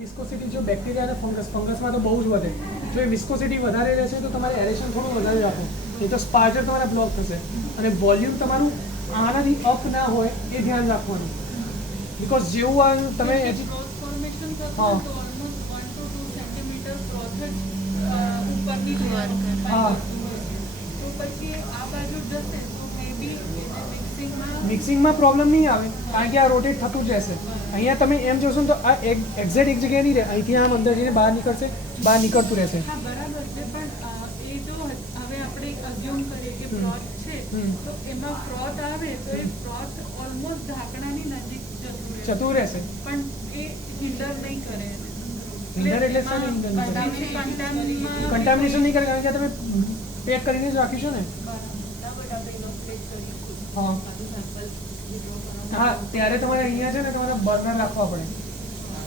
Viscosity જો bacteria અને ફંગસમાં તો બહુ જ વધે. જો એ વિસ્કોસિટી વધારે રહેશે તો તમારે એરેશન થોડું વધારે રાખો, નહીં તો સ્પાર્જર તમારા બ્લોક થશે. અને વોલ્યુમ તમારું આનાથી અપ ના હોય એ ધ્યાન રાખવાનું, બિકોઝ જેવું તમે હા મિક્સિંગમાં પ્રોબ્લેમ નહીં આવે, કારણ કે આ રોટેટ થતું જ રહેશે. અહીંયા તમે એમ જોશો ને તો આ એક્ઝેક્ટ એક જગ્યાએ નહીં રહે, અહીંથી આમ અંદર જઈને બહાર નીકળશે, બહાર નીકળતું રહેશે. બરાબર છે, પણ એ જો હવે આપણે અઝ્યુમ કરીએ કે ફ્રોથ છે તો એમાં ફ્રોથ આવે તો એ ફ્રોથ ઓલમોસ્ટ ઢાંકણાની નજીક જતું રહેશે, પણ એ હિન્ડર નહીં કરે. હિન્ડર એટલે શું કન્ટામિનેશન નહીં કરે, કારણ કે તમે પેક કરીને જ રાખ્યું છે ને. હા હા, ત્યારે તમારે અહીંયા છે ને તમારે બર્નર રાખવા પડે.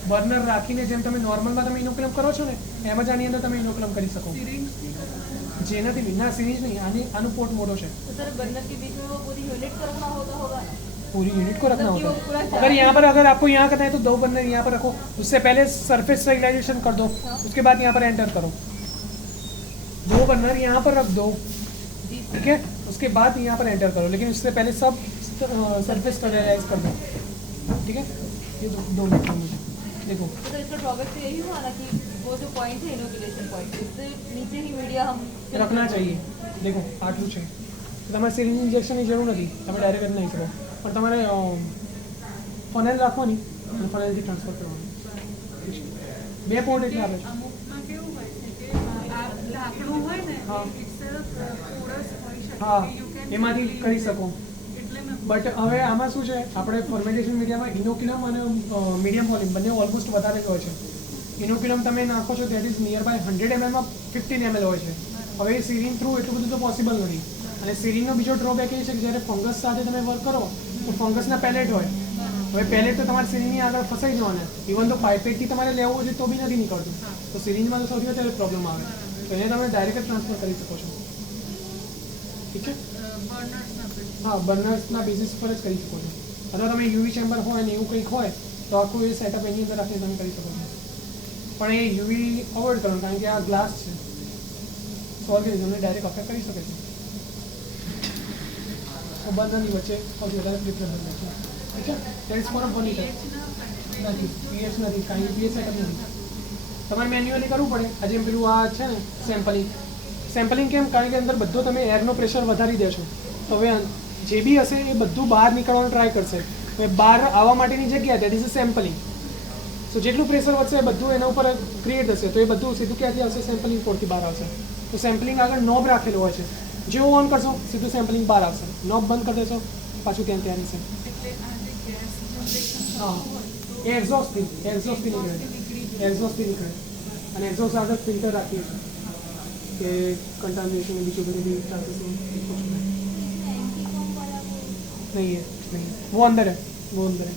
બર્નર રાખીને જેમ તમે નોર્મલમાં તમે ઇનોક્યુલમ કરો છો ને એમ જ આની અંદર તમે ઇનોક્યુલમ કરી શકો. જેનાથી ના સિરીજ નહીં, આનું પોર્ટ મોટો છે. पूरी यूनिट को रखना होता है. अगर यहाँ पर अगर आपको यहाँ करना है तो 2 बर्नर यहाँ पर रखो, उससे पहले सरफेस स्टेरिलाइजेशन कर दो, उसके बाद यहाँ पर एंटर करो. 2 बर्नर यहाँ पर रख दो, ठीक है, उसके बाद यहाँ पर एंटर करो, लेकिन उससे पहले सब सरफेस स्टेरिलाइज कर दो, ठीक है. ये 2 मिनट मुझे देखो. तो इसका ड्रॉबैक तो यही हुआ ना कि वो जो पॉइंट है इनोक्युलेशन पॉइंट, उससे नीचे ही मीडिया हम रखना चाहिए. देखो आटલું છે તો તમારે સિરિંજ ઇન્જેક્શનની જરૂર નથી, તમે ડાયરેક્ટ કરી નાખી શકો, પણ તમારે ફનેલ રાખવાની અને ફનેલથી ટ્રાન્સફર કરવાનું. 2 પોર્ટ એટલે આવે છે. અમુકમાં કેવું હોય છે કે આ ઢાંકણું હોય ને હા. itself porous હોઈ શકે. હા You can એમાંથી કરી શકો. એટલે મેં બટ હવે આમાં શું છે, આપણે ફર્મેન્ટેશન મીડિયામાં ઇનોક્યુલમ અને મીડિયમ વોલ્યુમ બંને ઓલમોસ્ટ વધારે જ હોય છે. ઇનોક્યુલમ તમે નાખો છો that is near by 100 ml માં 15 ml હોય છે. હવે સિરિંજ થ્રુ એટલું બધું તો પોસિબલ નથી. અને સિરિંજનો બીજો ડ્રોબેક એ છે કે જ્યારે ફંગસ સાથે તમે વર્ક કરો તો ફંગસના પેલેટ હોય. હવે પેલેટ તો તમારે સિરિંજની આગળ ફસાઈ જવાના, ઇવન તો પાઇપેટથી તમારે લેવું હોય તો બી નથી નીકળતું. તો સિરિંજમાં તો સૌથી વધારે પ્રોબ્લેમ આવે, તો એને તમે ડાયરેક્ટ ટ્રાન્સફર કરી શકો છો. ઠીક છે. હા, બર્નર્સના બેઝિસ પર જ કરી શકો છો. અથવા તમે યુવી ચેમ્બર હોય ને એવું કંઈક હોય તો આખું એ સેટઅપ એની અંદર રાખીને તમે કરી શકો છો. પણ એ યુવી અવોઇડ કરવાનું, કારણ કે આ ગ્લાસ છે, ઓર્ગેનિઝમને ડાયરેક્ટ અફેક્ટ કરી શકે છે. તો બંનેની વચ્ચે સૌથી વધારે પ્રિફરન્સ છે. ઠીક છે. That is four monitor. નથી પીએચ નથી, કારણ કે પીએચ સેટઅપ નથી. તમારે મેન્યુઅલી કરવું પડે. આજે એમ પેલું આ છે ને સેમ્પલિંગ કેમ, કારણ કે અંદર બધો તમે એરનો પ્રેશર વધારી દેશો તો હવે જે બી હશે એ બધું બહાર નીકળવાનું ટ્રાય કરશે. હવે બહાર આવવા માટેની જગ્યા દેટ ઇઝ અ સેમ્પલિંગ. સો જેટલું પ્રેશર વધશે એ બધું એના ઉપર ક્રિએટ થશે, તો એ બધું સીધું ક્યાંથી આવશે, સેમ્પલિંગ પોર્ટથી બહાર આવશે. તો સેમ્પલિંગ આગળ નોબ રાખેલો હોય છે, જેવો ઓન કરશો સીધું સેમ્પલિંગ બહાર આવશે, નોબ બંધ કરી દેશો પાછું ત્યાં રહેશે. હા, એ એક્ઝોસ્ટથી નીકળે, અને એક્ઝોસ્ટ આગળ ફિલ્ટર રાખીએ છીએ કે कंटामिनेशन में बीचों बड़ी चांसेस नहीं है, वो अंदर है.